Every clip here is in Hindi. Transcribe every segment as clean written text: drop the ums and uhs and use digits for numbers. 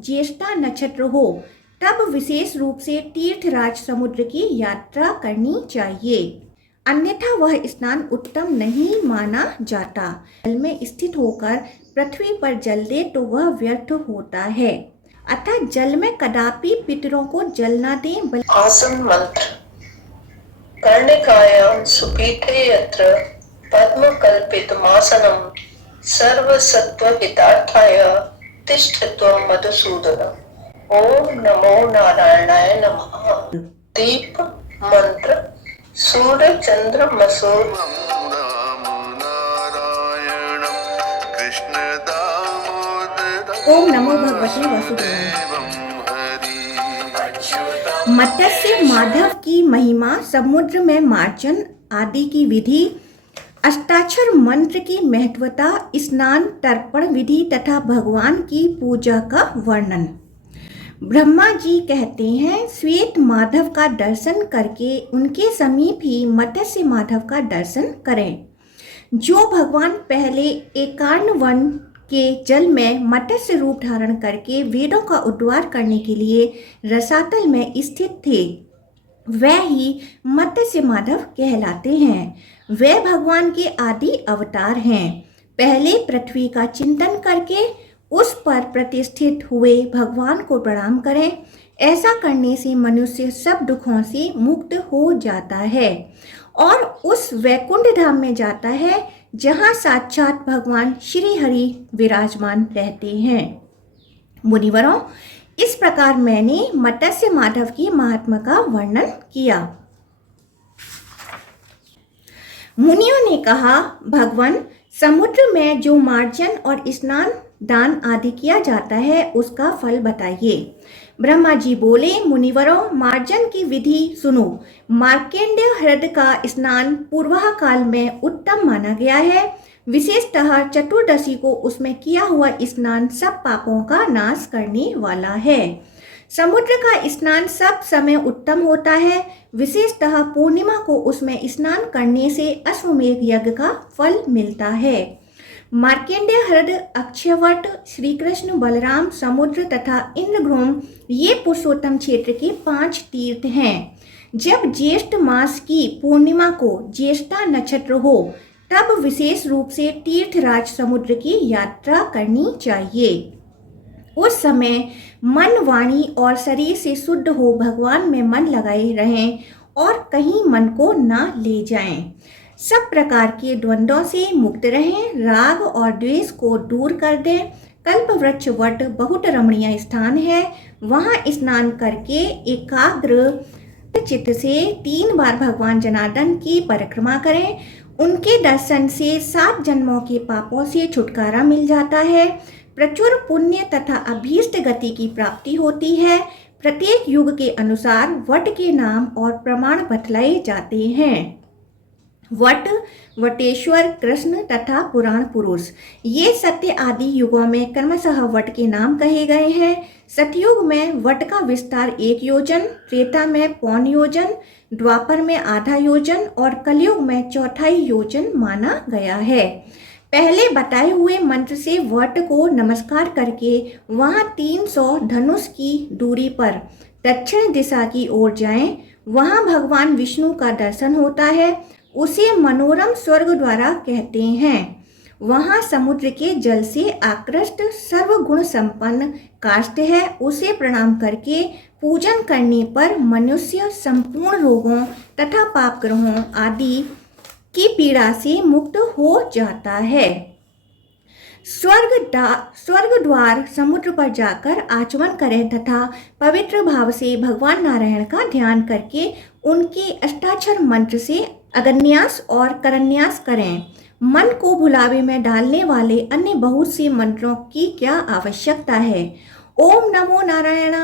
ज्येष्ठा नक्षत्र हो तब विशेष रूप से तीर्थराज समुद्र की यात्रा करनी चाहिए, अन्यथा वह स्नान उत्तम नहीं माना जाता। जल में स्थित होकर पृथ्वी पर जल दे तो वह व्यर्थ होता है, अतः जल में कदापि पितरों को जल न दें। आसन मंत्र। कर्णिकायां सुपीठे यत्र पद्मकल्पितमासनं सर्वसत्त्वहितार्थाय तिष्ठत्वा मधुसूदन। ओम नमो नारायणाय नमः। दीप मंत्र। सूर्य चंद्र मसूर। ओम नमो भगवते वासुदेवाय। मत्स्य माधव की महिमा, समुद्र में मार्जन आदि की विधि, अष्टाक्षर मंत्र की महत्वता, स्नान तर्पण विधि तथा भगवान की पूजा का वर्णन। ब्रह्मा जी कहते हैं, श्वेत माधव का दर्शन करके उनके समीप ही मत्स्य माधव का दर्शन करें। जो भगवान पहले एकार्ण वन के जल में मत्स्य रूप धारण करके वेदों का उद्धार करने के लिए रसातल में स्थित थे, वह ही मत्स्य माधव कहलाते हैं। वे भगवान के आदि अवतार हैं। पहले पृथ्वी का चिंतन करके उस पर प्रतिष्ठित हुए भगवान को प्रणाम करें। ऐसा करने से मनुष्य सब दुखों से मुक्त हो जाता है और उस वैकुंठ धाम में जाता है जहाँ साक्षात भगवान श्री हरि विराजमान रहते हैं। मुनिवरों, इस प्रकार मैंने मत्स्य माधव की महात्मा का वर्णन किया। मुनियों ने कहा, भगवान, समुद्र में जो मार्जन और स्नान दान आदि किया जाता है उसका फल बताइए। ब्रह्मा जी बोले, मुनिवरों, मार्जन की विधि सुनो। मार्कंडेय हृदय का स्नान पूर्वाह काल में उत्तम माना गया है। विशेषतः चतुर्दशी को उसमें किया हुआ स्नान सब पापों का नाश करने वाला है। समुद्र का स्नान सब समय उत्तम होता है। विशेषतः पूर्णिमा को उसमें स्नान करने से अश्वमेध यज्ञ का फल मिलता है। मार्कंडेय हृदय, अक्षयवट, श्री कृष्ण, बलराम, समुद्र तथा इंद्रद्युम्न ये पुरुषोत्तम क्षेत्र के 5 तीर्थ हैं। जब ज्येष्ठ मास की पूर्णिमा को ज्येष्ठा नक्षत्र हो तब विशेष रूप से तीर्थराज समुद्र की यात्रा करनी चाहिए। उस समय मन, वाणी और शरीर से शुद्ध हो भगवान में मन लगाए रहें और कहीं मन को ना ले जाएं। सब प्रकार के द्वंद्वों से मुक्त रहें, राग और द्वेष को दूर कर दें। कल्प वृक्ष वट बहुत रमणीय स्थान है, वहां स्नान करके एकाग्र चित्त से 3 बार भगवान जनार्दन की परिक्रमा करें। उनके दर्शन से 7 जन्मों के पापों से छुटकारा मिल जाता है। प्रचुर पुण्य तथा अभीष्ट गति की प्राप्ति होती है। प्रत्येक युग के अनुसार वट के नाम और प्रमाण बतलाए जाते हैं। वट, वटेश्वर, कृष्ण तथा पुराण पुरुष, ये सत्य आदि युगों में क्रमशः वट के नाम कहे गए हैं। सतयुग में वट का विस्तार 1 योजन, त्रेता में पौन योजन, द्वापर में आधा योजन और कलयुग में 1/4 योजन माना गया है। पहले बताए हुए मंत्र से वट को नमस्कार करके वहां 300 धनुष की दूरी पर दक्षिण दिशा की ओर जाएं। वहां भगवान विष्णु का दर्शन होता है। उसे मनोरम स्वर्ग द्वारा कहते हैं। वहां समुद्र के जल से आकृष्ट सर्वगुण संपन्न काष्ठ है। उसे प्रणाम करके पूजन करने पर मनुष्य संपूर्ण रोगों तथा पाप ग्रहों आदि की पीड़ा से मुक्त हो जाता है। स्वर्ग द्वार समुद्र पर जाकर आचमन करें तथा पवित्र भाव से भगवान नारायण का ध्यान करके उनके अष्टाक्षर मंत्र से अगन्यास और करन्यास करें। मन को भुलावे में डालने वाले अन्य बहुत से मंत्रों की क्या आवश्यकता है। ओम नमो नारायण,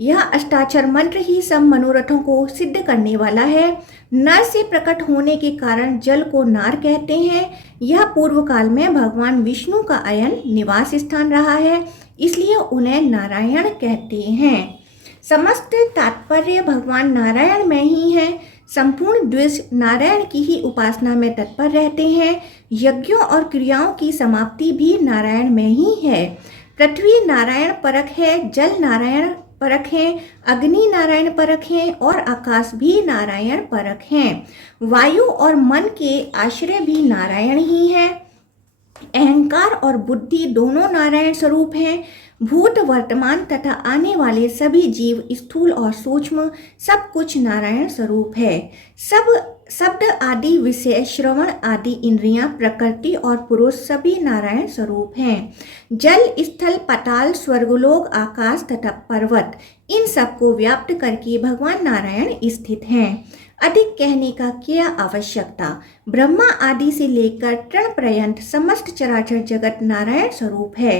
यह अष्टाक्षर मंत्र ही सब मनोरथों को सिद्ध करने वाला है। नर से प्रकट होने के कारण जल को नार कहते हैं। यह पूर्व काल में भगवान विष्णु का अयन निवास स्थान रहा है, इसलिए उन्हें नारायण कहते हैं। समस्त तात्पर्य भगवान नारायण में ही है। संपूर्ण द्विज नारायण की ही उपासना में तत्पर रहते हैं। यज्ञों और क्रियाओं की समाप्ति भी नारायण में ही है। पृथ्वी नारायण परक है, जल नारायण परक है, अग्नि नारायण परक है और आकाश भी नारायण परक है। वायु और मन के आश्रय भी नारायण ही है। अहंकार और बुद्धि दोनों नारायण स्वरूप हैं। भूत, वर्तमान तथा आने वाले सभी जीव, स्थूल और सूक्ष्म, सब कुछ नारायण स्वरूप है। सब शब्द आदि विषय, श्रवण आदि इंद्रियां, प्रकृति और पुरुष सभी नारायण स्वरूप हैं। जल, स्थल, पाताल, स्वर्गलोक, आकाश तथा पर्वत, इन सबको व्याप्त करके भगवान नारायण स्थित हैं। अधिक कहने का क्या आवश्यकता। ब्रह्मा आदि से लेकर तृण पर्यंत समस्त चराचर जगत नारायण स्वरूप है।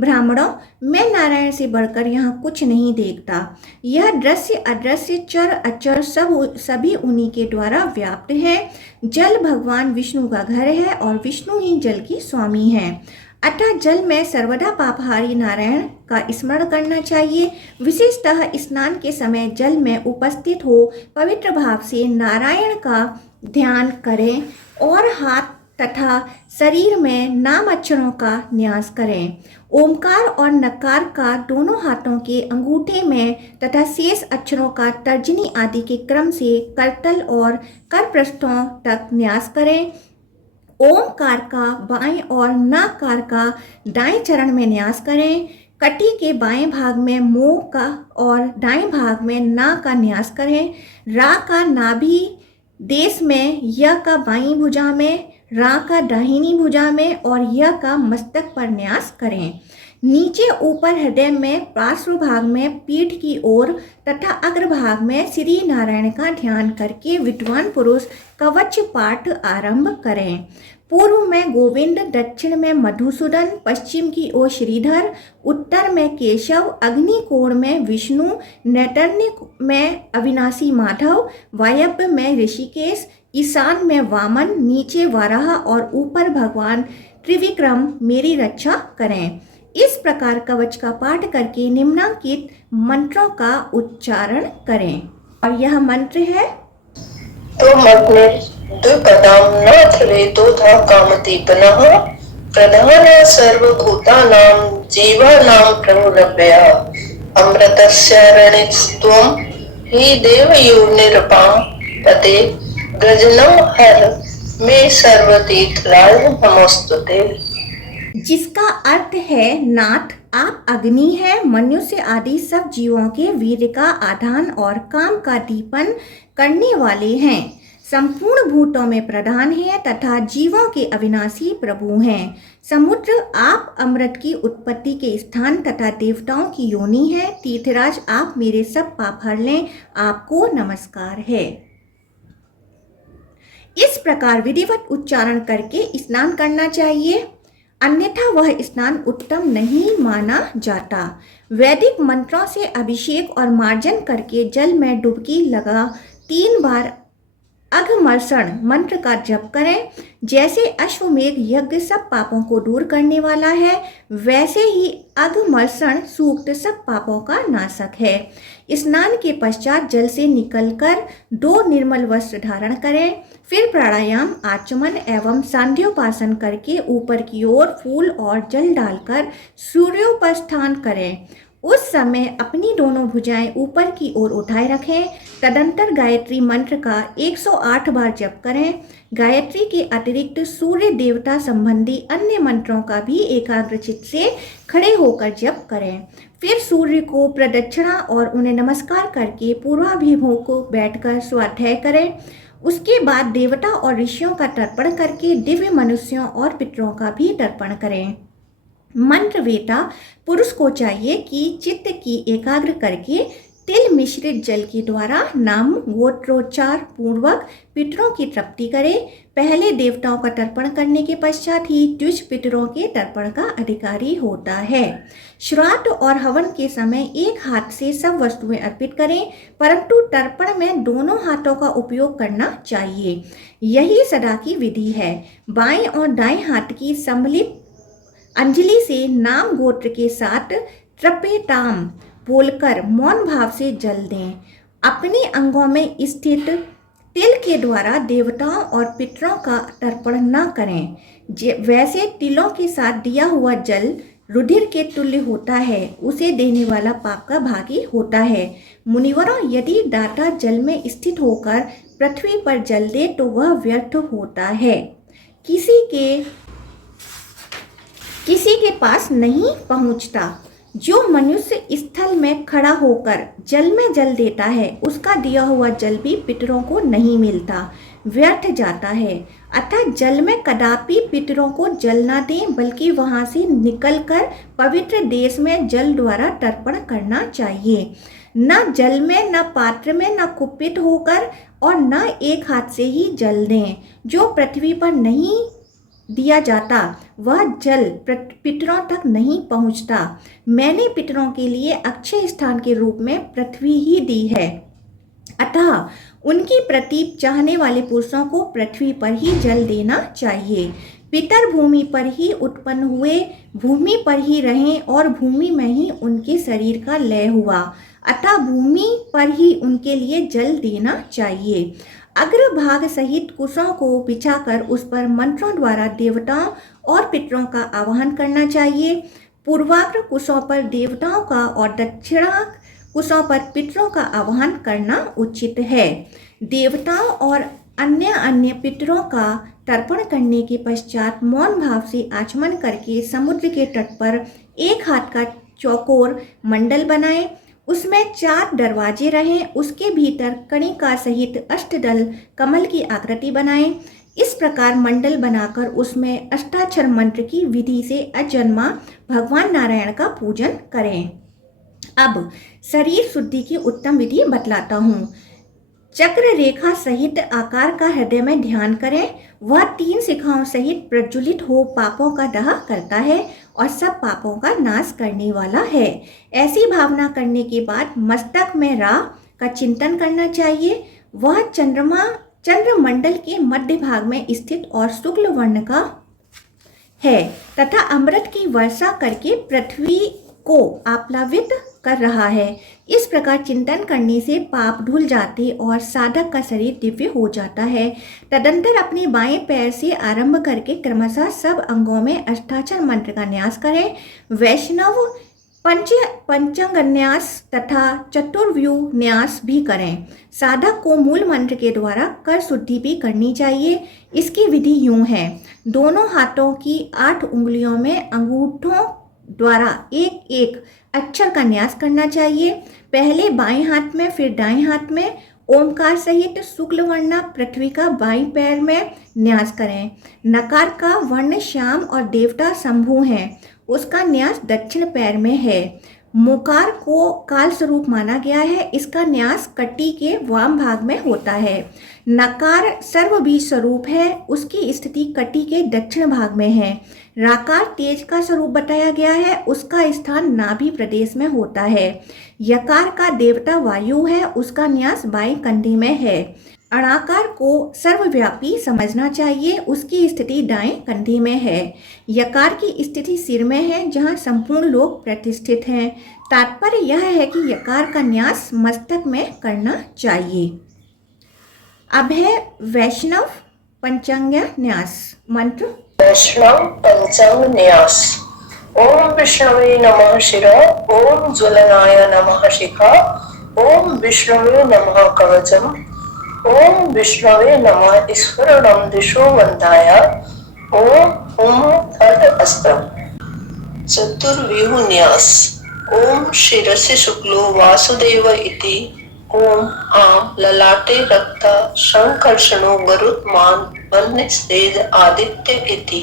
ब्राह्मणों, मैं नारायण से बढ़कर यहाँ कुछ नहीं देखता। यह दृश्य, अदृश्य, चर, अचर सभी उन्हीं के द्वारा व्याप्त है। जल भगवान विष्णु का घर है और विष्णु ही जल की स्वामी है। अतः जल में सर्वदा पापहारी नारायण का स्मरण करना चाहिए। विशेषतः स्नान के समय जल में उपस्थित हो पवित्र भाव से नारायण का ध्यान करें और हाथ तथा शरीर में नाम अक्षरों का न्यास करें। ओमकार और नकार का दोनों हाथों के अंगूठे में तथा शेष अक्षरों का तर्जनी आदि के क्रम से करतल और करपृष्ठों तक न्यास करें। ओमकार का बाएं और नकार का दाएं चरण में न्यास करें। कटी के बाएं भाग में मोह का और दाएं भाग में ना का न्यास करें। रा का नाभि देश में, य का बाईं भुजा में, रा का दाहिनी भुजा में और य का मस्तक पर न्यास करें। नीचे ऊपर हृदय में, पार्श्व भाग में, पीठ की ओर तथा अग्रभाग में श्री नारायण का ध्यान करके विद्वान पुरुष कवच पाठ आरंभ करें। पूर्व में गोविंद, दक्षिण में मधुसूदन, पश्चिम की ओर श्रीधर, उत्तर में केशव, अग्नि कोण में विष्णु, नैतन्य में अविनाशी माधव, वायव्य में ऋषिकेश, ईशान में वामन, नीचे वाराह और ऊपर भगवान त्रिविक्रम मेरी रक्षा करें। इस प्रकार कवच का पाठ करके निम्नांकित मंत्रों का उच्चारण करें। और यह मंत्र है। तुम अपने द्विपदाम नाथ रेतोधा कामदीपनः प्रधान सर्वभूतानां जीवानां प्रभुरव्यः अमृतस्य रणिस्त्वं हि देवयोनिरपां पते गजनं हर मे सर्वतीर्थराज नमोस्तुते। जिसका अर्थ है, नाथ आप अग्नि है, मनुष्य आदि सब जीवों के वीर का आधान और काम का दीपन करने वाले हैं, संपूर्ण भूतों में प्रधान हैं तथा जीवों के अविनाशी प्रभु हैं। समुद्र आप अमृत की उत्पत्ति के स्थान तथा देवताओं की योनि है। तीर्थराज आप मेरे सब पाप हर लें, आपको नमस्कार है। इस प्रकार विधिवत उच्चारण करके स्नान करना चाहिए, अन्यथा वह स्नान उत्तम नहीं माना जाता। वैदिक मंत्रों से अभिषेक और मार्जन करके जल में डुबकी लगा 3 बार अघमर्षण मंत्र का जप करें। जैसे अश्वमेघ यज्ञ सब पापों को दूर करने वाला है, वैसे ही अघमर्षण सूक्त सब पापों का नाशक है। स्नान के पश्चात जल से निकलकर 2 निर्मल वस्त्र धारण करें। फिर प्राणायाम, आचमन एवं सांध्योपासन करके ऊपर की ओर फूल और जल डालकर सूर्योपास्थान करें। उस समय अपनी दोनों भुजाएं ऊपर की ओर उठाए रखें। तदंतर गायत्री मंत्र का 108 बार जप करें। गायत्री के अतिरिक्त सूर्य देवता संबंधी अन्य मंत्रों का भी एकाग्रचित्त से खड़े होकर जप करें। फिर सूर्य को प्रदक्षिणा और उन्हें नमस्कार करके पूर्वाभिमुख बैठकर स्वाध्याय करें। उसके बाद देवता और ऋषियों का तर्पण करके दिव्य मनुष्यों और पितरों का भी तर्पण करें। मंत्र वेता पुरुष को चाहिए कि चित्त की एकाग्र करके तिल मिश्रित जल के द्वारा नाम गोत्रोच्चार पूर्वक पितरों की तृप्ति करे। पहले देवताओं का तर्पण करने के पश्चात ही द्विज पितरों के तर्पण का अधिकारी होता है। श्राद्ध और हवन के समय एक हाथ से सब वस्तुएं अर्पित करें, परंतु तर्पण में दोनों हाथों का उपयोग करना चाहिए। यही सदा की विधि है। बाएं और दाएं हाथ की सम्मिलित अंजलि से नाम गोत्र के साथ त्रपेताम बोलकर मौन भाव से जल दें। अपने अंगों में स्थित तिल के द्वारा देवताओं और पितरों का तर्पण न करें। वैसे तिलों के साथ दिया हुआ जल रुधिर के तुल्य होता है, उसे देने वाला पाप का भागी होता है। मुनिवरों, यदि दाता जल में स्थित होकर पृथ्वी पर जल दे तो वह व्यर्थ होता है, किसी के पास नहीं पहुंचता। जो मनुष्य स्थल में खड़ा होकर जल में जल देता है, उसका दिया हुआ जल भी पितरों को नहीं मिलता, व्यर्थ जाता है। अतः जल में कदापि पितरों को जल न दें, बल्कि वहां से निकलकर पवित्र देश में जल द्वारा तर्पण करना चाहिए। न जल में, न पात्र में, न कुपित होकर और न एक हाथ से ही जल दें। जो पृथ्वी पर नहीं दिया जाता वह जल पितरों तक नहीं पहुंचता। मैंने पितरों के लिए अक्षय स्थान के रूप में पृथ्वी ही दी है। अतः उनकी प्रतीप चाहने वाले पुरुषों को पृथ्वी पर ही जल देना चाहिए। पितर भूमि पर ही उत्पन्न हुए, भूमि पर ही रहें और भूमि में ही उनके शरीर का लय हुआ। अतः भूमि पर ही उनके लिए जल देना चाहिए। अग्रभाग सहित कुशों को बिछाकर उस पर मंत्रों द्वारा देवताओं और पितरों का आवाहन करना चाहिए। पूर्वाग्र कुशों पर देवताओं का और दक्षिणाग्र कुशों पर पितरों का आवाहन करना उचित है। देवताओं और अन्य पितरों का तर्पण करने के पश्चात मौन भाव से आचमन करके समुद्र के तट पर एक हाथ का चौकोर मंडल बनाएं। उसमें 4 दरवाजे रहें। उसके भीतर कणिका सहित अष्टदल कमल की आकृति बनाएं। इस प्रकार मंडल बनाकर उसमें अष्टाक्षर मंत्र की विधि से अजन्मा भगवान नारायण का पूजन करें। अब शरीर शुद्धि की उत्तम विधि बतलाता हूँ। चक्र रेखा सहित आकार का हृदय में ध्यान करें। वह 3 शिखाओं सहित प्रज्वलित हो पापों का दाह करता है और सब पापों का नाश करने वाला है। ऐसी भावना करने के बाद मस्तक में राह का चिंतन करना चाहिए। वह चंद्रमंडल के मध्य भाग में स्थित और शुक्ल वर्ण का है तथा अमृत की वर्षा करके पृथ्वी को आप्लावित कर रहा है। इस प्रकार चिंतन करने से पाप धुल जाते और साधक का शरीर दिव्य हो जाता है। तदंतर अपने बाएं पैर से आरंभ करके क्रमशः सब अंगों में अष्टाक्षर मंत्र का न्यास करें। वैष्णव पंचांग न्यास तथा चतुर्व्यूह न्यास भी करें। साधक को मूल मंत्र के द्वारा कर शुद्धि भी करनी चाहिए। इसकी विधि यूं है। दोनों हाथों की 8 उंगलियों में अंगूठों द्वारा एक एक अक्षर का न्यास करना चाहिए। पहले बाएं हाथ में, फिर दाएं हाथ में ओमकार सहित शुक्ल वर्ण पृथ्वी का बाएं पैर में न्यास करें। नकार का वर्ण श्याम और देवता शंभु हैं, उसका न्यास दक्षिण पैर में है। मुकार को काल स्वरूप माना गया है, इसका न्यास कटी के वाम भाग में होता है। नकार सर्वबीज स्वरूप है, उसकी स्थिति कटी के दक्षिण भाग में है। राकार तेज का स्वरूप बताया गया है, उसका स्थान नाभि प्रदेश में होता है। यकार का देवता वायु है, उसका न्यास बाएं कंधे में है। अणाकार को सर्वव्यापी समझना चाहिए, उसकी स्थिति दाएं कंधे में है। यकार की स्थिति सिर में है, जहां संपूर्ण लोग प्रतिष्ठित हैं। तात्पर्य यह है कि यकार का न्यास मस्तक में करना चाहिए। अब है वैष्णव पंचांग न्यास मंत्र। वैष्णव पंचांग न्यास। ओम विष्णवे नमः शिरा, ओम ज्वलनाय नमः शिखा, ओम विष्णवे नमः कवचम, ओम विष्णवे नमः स्फुरणं दिशो वन्दाय, ओम हुम फट अस्त्रम। चतुर्व्यूह न्यास। ओम शिरसि शुक्लो वासुदेव इति, ओम आम ललाटे रक्ता संकर्षणो गरुत्मान वह्निस्तेज आदित्य इति,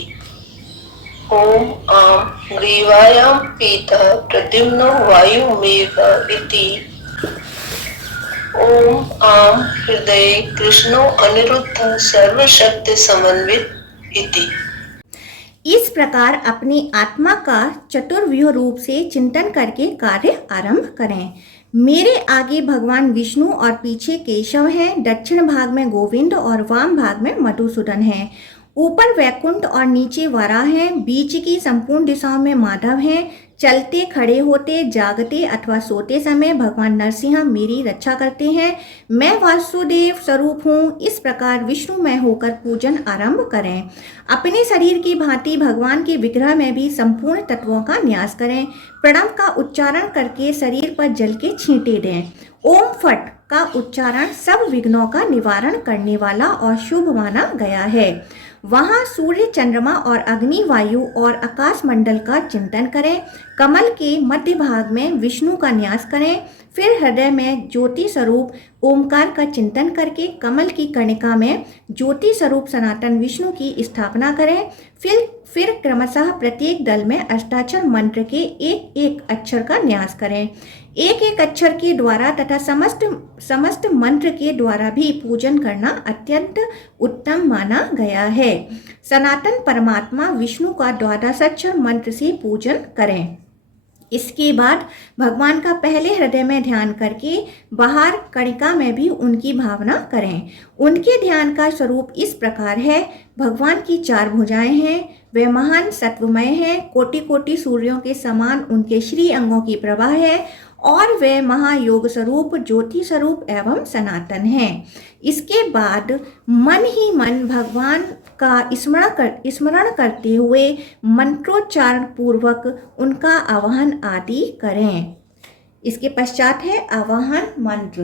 ओम आम ग्रीवायां पीतः प्रद्युम्नो वायुमेव इति, ओम आम हृदये कृष्णो अनिरुद्ध सर्वशक्ति समन्वित इति। इस प्रकार अपनी आत्मा का चतुर्व्यूह रूप से चिंतन करके कार्य आरंभ करें। मेरे आगे भगवान विष्णु और पीछे केशव हैं, दक्षिण भाग में गोविंद और वाम भाग में मधुसूदन हैं। ऊपर वैकुंठ और नीचे वराह हैं, बीच की संपूर्ण दिशाओं में माधव हैं, चलते, खड़े होते, जागते अथवा सोते समय भगवान नरसिंह मेरी रक्षा करते हैं। मैं वासुदेव स्वरूप हूँ, इस प्रकार विष्णुमय होकर पूजन आरंभ करें। अपने शरीर की भांति भगवान के विग्रह में भी संपूर्ण तत्वों का न्यास करें। प्रणव का उच्चारण करके शरीर पर जल के छींटे दें। ओम फट का उच्चारण सब विघ्नों का निवारण करने वाला और शुभ माना गया है। वहाँ सूर्य, चंद्रमा और अग्नि, वायु और आकाश मंडल का चिंतन करें। कमल के मध्य भाग में विष्णु का न्यास करें। फिर हृदय में ज्योति स्वरूप ओमकार का चिंतन करके कमल की कणिका में ज्योति स्वरूप सनातन विष्णु की स्थापना करें। फिर क्रमशः प्रत्येक दल में अष्टाक्षर मंत्र के एक एक अक्षर का न्यास करें। एक एक अक्षर के द्वारा तथा समस्त मंत्र के द्वारा भी पूजन करना अत्यंत उत्तम माना गया है। सनातन परमात्मा विष्णु का द्वादशाक्षर मंत्र से पूजन करें। इसके बाद भगवान का पहले हृदय में ध्यान करके बाहर कणिका में भी उनकी भावना करें। उनके ध्यान का स्वरूप इस प्रकार है। भगवान की 4 भुजाएं हैं, वे महान सत्वमय हैं, कोटि कोटि सूर्यों के समान उनके श्री अंगों की प्रभा है और वे महायोग स्वरूप, ज्योति स्वरूप एवं सनातन हैं। इसके बाद मन ही मन भगवान का स्मरण करते हुए मंत्रोच्चारण पूर्वक उनका आवाहन आदि करें। इसके पश्चात है आवाहन मंत्र।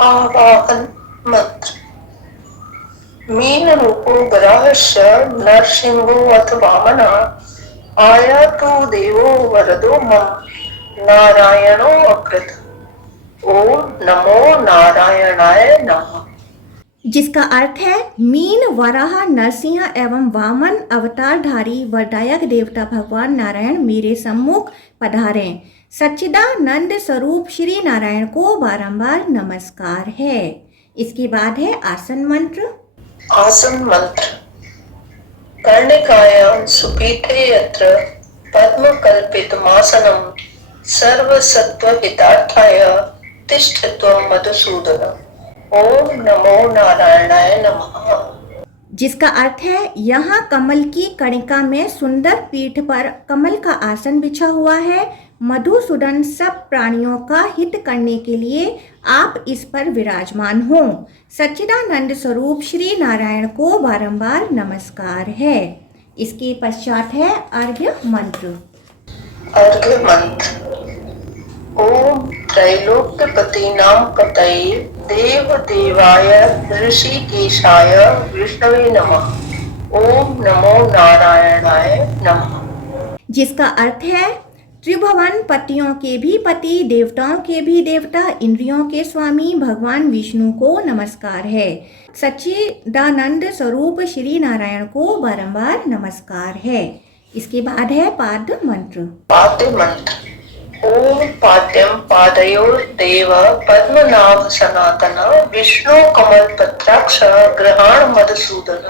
आवाहन मंत्र। मीन रूपो ग्राहस्य नरसिंहो अथ वामना आयातु देवो वरदो मम नारायणो अकृत। ओम नमो नारायणाय नमः। जिसका अर्थ है मीन, वराह, नरसिंह एवं वामन अवतारधारी वरदायक देवता भगवान नारायण मेरे सम्मुख पधारें। सच्चिदानंद स्वरूप श्री नारायण को बारंबार नमस्कार है। इसके बाद है आसन मंत्र। आसन मंत्र। कर्णिकायां सुपीठे यत्र पद्मकल्पितमासनं सर्वसत्त्वहितार्थाय तिष्ठत्वं मधुसूदन। ओम नमो नारायणाय नमः। जिसका अर्थ है यहाँ कमल की कणिका में सुंदर पीठ पर कमल का आसन बिछा हुआ है। मधुसूदन सब प्राणियों का हित करने के लिए आप इस पर विराजमान हो। सच्चिदानंद स्वरूप श्री नारायण को बारंबार नमस्कार है। इसके पश्चात है अर्घ्य मंत्र। अर्घ्य मंत्र। ओम त्रैलोक्यपतीनां पतये देव देवाय ऋषिकेशाय विष्णवे नमः। ओम नमो नारायणाय नमः। जिसका अर्थ है त्रिभुवन पतियों के भी पति, देवताओं के भी देवता, इंद्रियों के स्वामी भगवान विष्णु को नमस्कार है। सच्चिदानंद स्वरूप श्री नारायण को बारंबार नमस्कार है। इसके बाद है पाद मंत्र। पाद्य मंत्र। ओम पाद्यम पादयोर देव पद्मनाभ सनातन विष्णु कमल पत्राक्ष ग्रहण मधुसूदन।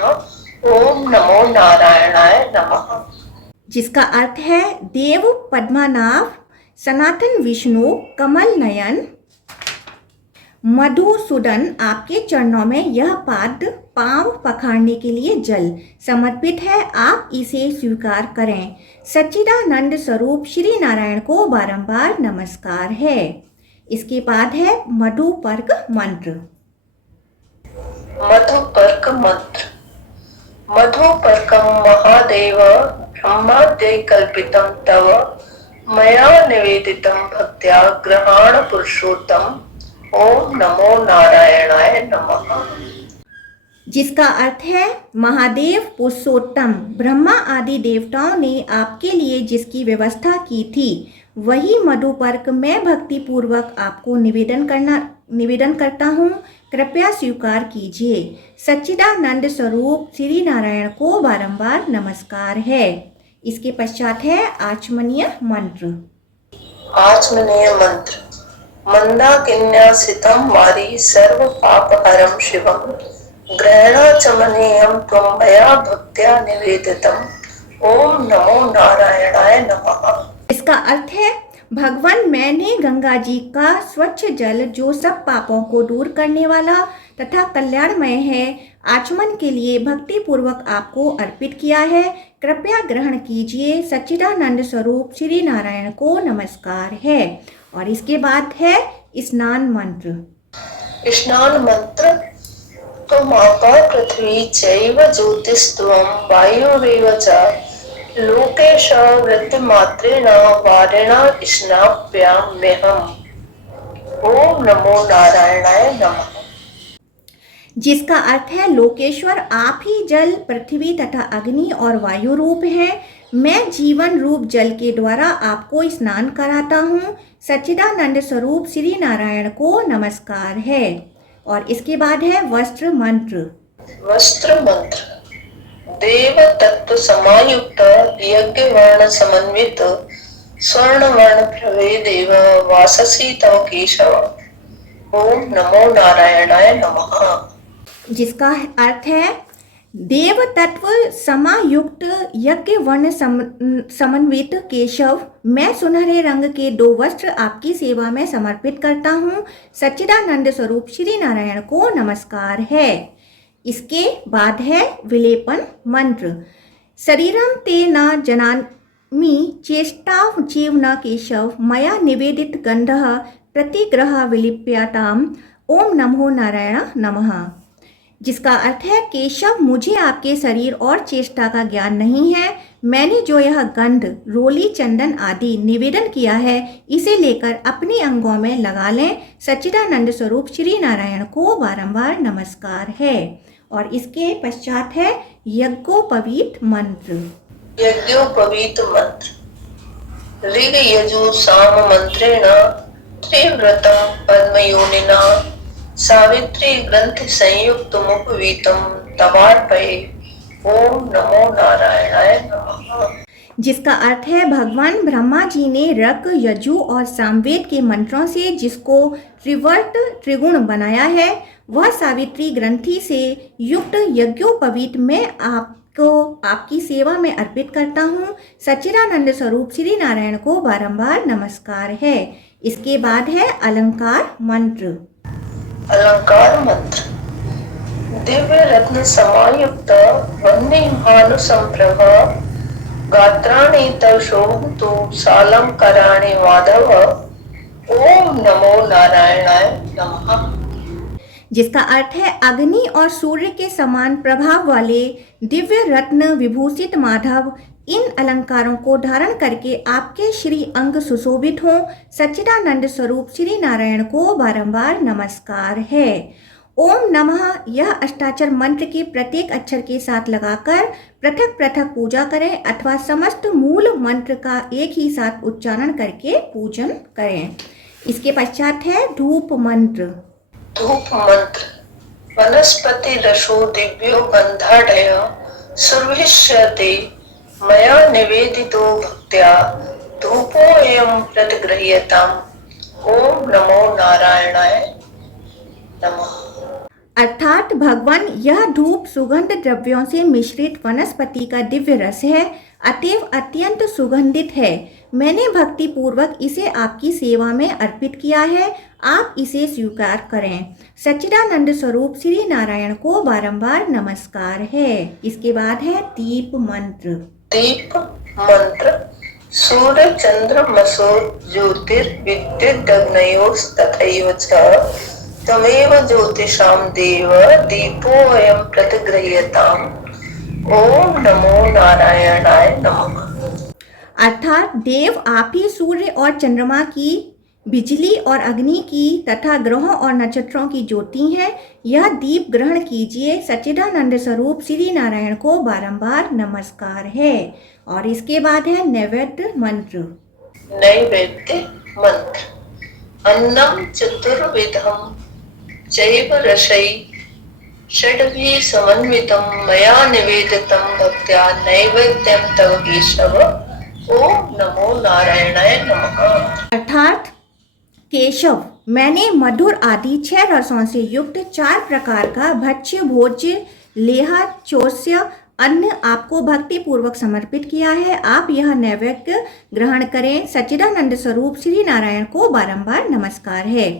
ओम नमो नारायणाय नमः। जिसका अर्थ है देव पद्मनाभ सनातन विष्णु कमल नयन मधुसूदन, आपके चरणों में यह पांव पखारने के लिए जल समर्पित है, आप इसे स्वीकार करें। सच्चिदानंद स्वरूप श्री नारायण को बारंबार नमस्कार है। इसके बाद है मधुपर्क मंत्र। मधुपर्क मंत्र। मधुपर्कं महादेव ब्रह्माद्यै कल्पितं तव मया निवेदितं भक्त्या ग्रहाण पुरुषोत्तम। ओम नमो नारायणाय नमः। जिसका अर्थ है महादेव पुरुषोत्तम ब्रह्मा आदि देवताओं ने आपके लिए जिसकी व्यवस्था की थी वही मधुपर्क मैं भक्ति पूर्वक आपको निवेदन करता हूँ, कृपया स्वीकार कीजिए। सच्चिदानंद स्वरूप श्री नारायण को बारंबार नमस्कार है। इसके पश्चात है आचमनीय मंत्र। आचमनीय मंत्र। मंदाकिन्यासितं वारी सर्व पापहरं शिवं ग्रहणाचमनीयं त्वं मया भक्त्या निवेदितम्। ओम नमो नारायणाय नमः। इसका अर्थ है भगवान, मैंने गंगा जी का स्वच्छ जल जो सब पापों को दूर करने वाला तथा कल्याणमय है, आचमन के लिए भक्ति पूर्वक आपको अर्पित किया है। कृपया ग्रहण कीजिए। सच्चिदानंद स्वरूप श्री नारायण को नमस्कार है। और इसके बाद है स्नान मंत्र। स्नान मंत्र। तुम आपा पृथ्वी चैव ज्योतिस्त्वं वायुरेव च लोकेश वृत्तिमात्रेण वारेण स्नाप्याम्यहम्। ओम नमो नारायणाय नमः। जिसका अर्थ है लोकेश्वर आप ही जल, पृथ्वी तथा अग्नि और वायु रूप हैं। मैं जीवन रूप जल के द्वारा आपको स्नान कराता हूँ। सच्चिदानंद स्वरूप श्री नारायण को नमस्कार है। और इसके बाद है वस्त्र मंत्र। वस्त्र मंत्र। देव तत्व समायुक्त यज्ञ वर्ण समन्वित स्वर्ण वर्ण प्रभेदेव वाससी तव केशव। ओम नमो नारायणाय नमः। जिसका अर्थ है देव तत्व समायुक्त यज्ञ वर्ण समन्वित केशव, मैं सुनहरे रंग के 2 वस्त्र आपकी सेवा में समर्पित करता हूँ। सच्चिदानंद स्वरूप श्री नारायण को नमस्कार है। इसके बाद है विलेपन मंत्र। शरीरम ते न जनामि चेष्टा जीव न केशव मया निवेदित गंधः प्रतिग्रह विलिप्यताम। ओम नमो नारायण नमः। जिसका अर्थ है केशव, मुझे आपके शरीर और चेष्टा का ज्ञान नहीं है। मैंने जो यह गंध, रोली, चंदन आदि निवेदन किया है, इसे लेकर अपने अंगों में लगा लें। सच्चिदानंद स्वरूप श्री नारायण को बारंबार नमस्कार है। और इसके पश्चात है यज्ञोपवीत मंत्र। यज्ञोपवीत मंत्र। ऋग यजु साम मंत्रेण त्रिव्रतं पद्मयोनिना सावित्री ग्रंथ संयुक्त मुपवीतम तवार्पये। ओम नमो नारायणाय नमः। जिसका अर्थ है भगवान ब्रह्मा जी ने रक, यजु और सामवेद के मंत्रों से जिसको त्रिवर्त त्रिगुण बनाया है, वह सावित्री ग्रंथि से युक्त यज्ञोपवीत मैं आपको आपकी सेवा में अर्पित करता हूँ। सच्चिदानंद स्वरूप श्री नारायण को बारंबार नमस्कार है। इसके बाद है अलंकार मंत्र। अलंकार मंत्र। दिव्य रत्न समायुक्त वन्नी भानुसंप्रभ गात्राणि तव शोभतु सालंकराणि माधव। ओम नमो नारायणाय नमः। जिसका अर्थ है अग्नि और सूर्य के समान प्रभाव वाले दिव्य रत्न विभूषित माधव, इन अलंकारों को धारण करके आपके श्री अंग सुशोभित हों। सच्चिदानंद स्वरूप श्री नारायण को बारंबार नमस्कार है। ओम नमः यह अष्टाक्षर मंत्र के प्रत्येक अक्षर के साथ लगाकर पृथक पृथक पूजा करें अथवा समस्त मूल मंत्र का एक ही साथ उच्चारण करके पूजन करें। इसके पश्चात है धूप मंत्र। धूप मंत्र। वनस्पति रसो दिव्यो गंधाढय सुरभिष्यते मया निवेदितो भक्त्या धूपोऽयं प्रतिगृह्यताम्। ओम नमो नारायणाय नमः। अर्थात भगवान यह धूप सुगंध द्रव्यों से मिश्रित वनस्पति का दिव्य रस है, अतएव अत्यंत सुगंधित है। मैंने भक्ति पूर्वक इसे आपकी सेवा में अर्पित किया है, आप इसे स्वीकार करें। सच्चिदानंद स्वरूप श्री नारायण को बारंबार नमस्कार है। इसके बाद है दीप मंत्र। दीप मंत्र। सूर्य चंद्र मसो ज्योतिर्विद्युदग्नयोस्तथैव च तमेव ज्योतिषां देव दीपोऽयं प्रतिगृह्यताम्। ओम नमो नारायणाय नमः। अर्थात देव आप ही सूर्य और चंद्रमा की, बिजली और अग्नि की तथा ग्रहों और नक्षत्रों की ज्योति हैं। यह दीप ग्रहण कीजिए। सच्चिदानंद स्वरूप श्री नारायण को बारंबार नमस्कार है। और इसके बाद है नैवेद्य मंत्र। नैवेद्य मंत्र। अन्नम चतुर्विधम चैव रसै षड्भिः समन्वितं मया निवेदितं भक्त्या नैवेद्यं तव केशव। ओम नमो नारायणाय नमः। अर्थात केशव, मैंने मधुर आदि 6 रसों से युक्त 4 प्रकार का भक्ष्य, भोज्य, लेह, चोष्य, अन्न आपको भक्ति पूर्वक समर्पित किया है, आप यह नैवेद्य ग्रहण करें। सच्चिदानंद स्वरूप श्री नारायण को बारंबार नमस्कार है।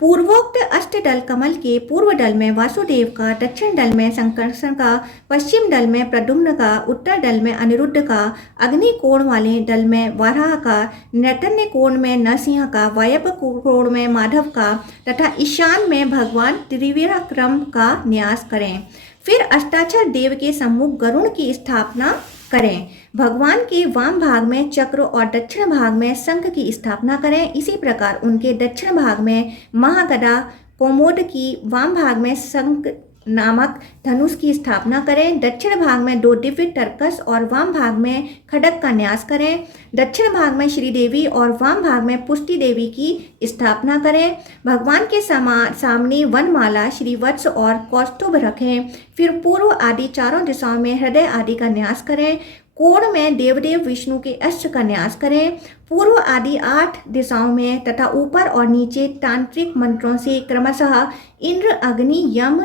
पूर्वोक्त अष्टदल कमल के पूर्व दल में वासुदेव का, दक्षिण दल में संकर्षण का, पश्चिम दल में प्रद्युम्न का, उत्तर दल में अनिरुद्ध का, अग्नि कोण वाले दल में वराह का, नैतन्य कोण में नरसिंह का, वायव्य कोण में माधव का तथा ईशान में भगवान त्रिविक्रम का न्यास करें। फिर अष्टाक्षर देव के सम्मुख गरुड़ की स्थापना करें। भगवान के वाम भाग में चक्र और दक्षिण भाग में शंख की स्थापना करें। इसी प्रकार उनके दक्षिण भाग में महागदा कोमोद की, वाम भाग में शंख नामक धनुष की स्थापना करें। दक्षिण भाग में 2 दिव्य टर्कस और वाम भाग में खड्ग का न्यास करें। दक्षिण भाग में श्रीदेवी और वाम भाग में पुष्टि देवी की स्थापना करें। भगवान के सामने वनमाला, श्रीवत्स और कौस्तुभ रखें। फिर पूर्व आदि चारों दिशाओं में हृदय आदि का न्यास करें। कोण में देवदेव विष्णु के अष्ट का न्यास करें। पूर्व आदि 8 दिशाओं में तथा ऊपर और नीचे तांत्रिक मंत्रों से क्रमशः इंद्र, अग्नि, यम,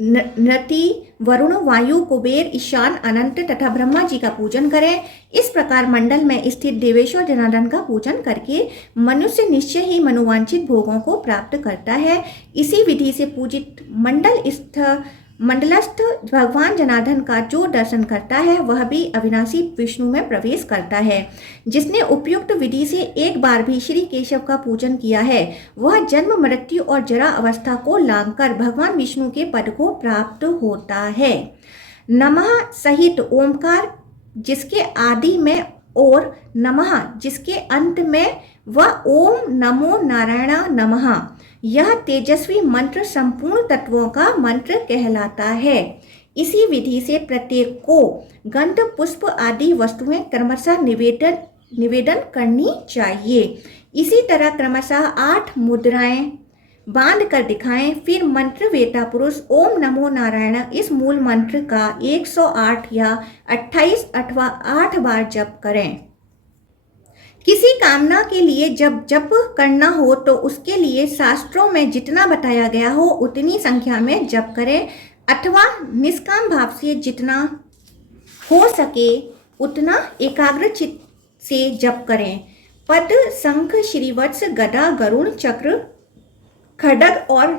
नृति, वरुण, वायु, कुबेर, ईशान, अनंत तथा ब्रह्मा जी का पूजन करें। इस प्रकार मंडल में स्थित देवेश्वर जनार्दन का पूजन करके मनुष्य निश्चय ही मनोवांछित भोगों को प्राप्त करता है। इसी विधि से पूजित मंडलस्थ भगवान जनार्दन का जो दर्शन करता है वह भी अविनाशी विष्णु में प्रवेश करता है। जिसने उपयुक्त विधि से एक बार भी श्री केशव का पूजन किया है वह जन्म, मृत्यु और जरा अवस्था को लांघकर भगवान विष्णु के पद को प्राप्त होता है। नमः सहित ओमकार जिसके आदि में और नमः जिसके अंत में व ओम नमो नारायण नमः, यह तेजस्वी मंत्र संपूर्ण तत्वों का मंत्र कहलाता है। इसी विधि से प्रत्येक को गंध, पुष्प आदि वस्तुएं क्रमशः निवेदन करनी चाहिए। इसी तरह क्रमशः 8 मुद्राएं बांध कर दिखाएं। फिर मंत्र वेता पुरुष ओम नमो नारायण इस मूल मंत्र का 108 या 28 अथवा 8 बार जप करें। किसी कामना के लिए जब जप करना हो तो उसके लिए शास्त्रों में जितना बताया गया हो उतनी संख्या में जप करें अथवा निष्काम भाव से जितना हो सके उतना एकाग्र चित्त से जप करें। पद, शंख, श्रीवत्स, गदा, गरुड़, चक्र, खड्ग और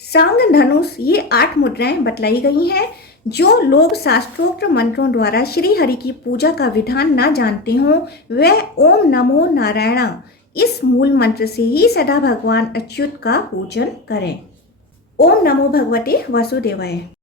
सांग, धनुष ये 8 मुद्राएं बतलाई गई हैं। जो लोग शास्त्रोक्त मंत्रों द्वारा श्री हरि की पूजा का विधान न जानते हों वह ओम नमो नारायण इस मूल मंत्र से ही सदा भगवान अच्युत का पूजन करें। ओम नमो भगवते वासुदेवाय।